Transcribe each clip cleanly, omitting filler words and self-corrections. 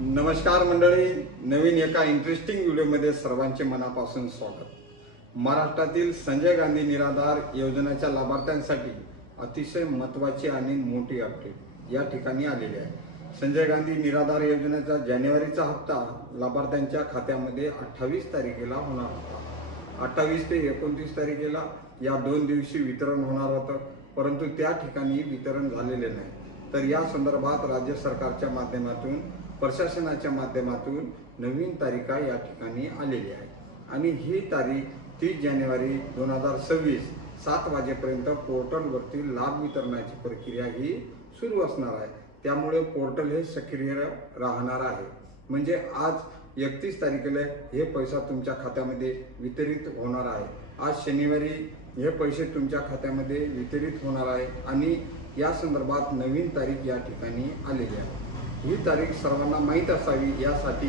नमस्कार मंडळी, नवीन एका इंटरेस्टिंग व्हिडिओमध्ये सर्वांचे मनापासून स्वागत। महाराष्ट्रातील संजय गांधी निराधार योजनेच्या लाभार्थ्यांसाठी अतिशय महत्त्वाची आणि मोठी अपडेट या ठिकाणी आलेली आहे। संजय गांधी निराधार योजनेचा जानेवारीचा हप्ता लाभार्थ्यांच्या खात्यामध्ये 28 तारखेला होणार होता। 28 ते 29 तारखेला या 2 दिवशी वितरण होणार होतं, परंतु त्या ठिकाणी वितरण झालेले नाही। तर या संदर्भात राज्य सरकारच्या माध्यमातून, प्रशासनाच्या माध्यमातून नवीन तारीख या ठिकाणी आलेली आहे आणि ही तारीख 30 जानेवारी 2026 7 वाजेपर्यंत पोर्टलवरती लाभ वितरणाची प्रक्रिया ही सुरू असणार आहे। त्यामुळे पोर्टल हे सक्रिय राहणार आहे। म्हणजे आज 31 तारखेला हे पैसा तुमच्या खात्यामध्ये वितरित होणार आहे। आज शनिवारी हे पैसे तुमच्या खात्यामध्ये वितरित होणार आहे आणि या संदर्भात नवीन तारीख या ठिकाणी आलेली आहे। ही तारीख सर्वांना माहीत असावी यासाठी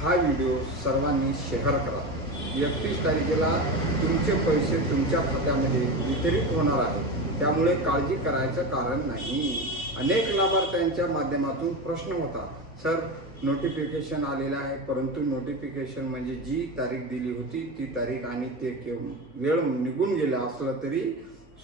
हा व्हिडिओ सर्वांनी शेअर करा। 31 तारखेला तुमचे पैसे तुमच्या खात्यामध्ये वितरित होणार आहे, त्यामुळे काळजी करायचं कारण नाही। अनेक लाभार्थ्यांच्या माध्यमातून प्रश्न होता, सर नोटिफिकेशन आलेलं आहे, परंतु नोटिफिकेशन म्हणजे जी तारीख दिली होती ती तारीख आणि ते वेळ निघून गेला असलं तरी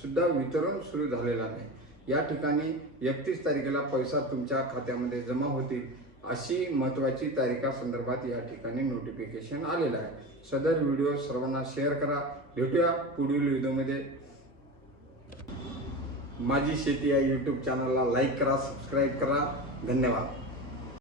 सुद्धा वितरण सुरू झालेलं नाही। या ठिकाणी 31 तारखेला पैसा तुमच्या खात्यामध्ये जमा होतील अशी महत्त्वाची तारीखासंदर्भात या ठिकाणी नोटिफिकेशन आलेलं आहे। सदर व्हिडिओ सर्वांना शेअर करा। भेटूया पुढील व्हिडिओमध्ये। माझी शेती या यूट्यूब चॅनलला लाईक करा, सबस्क्राईब करा। धन्यवाद।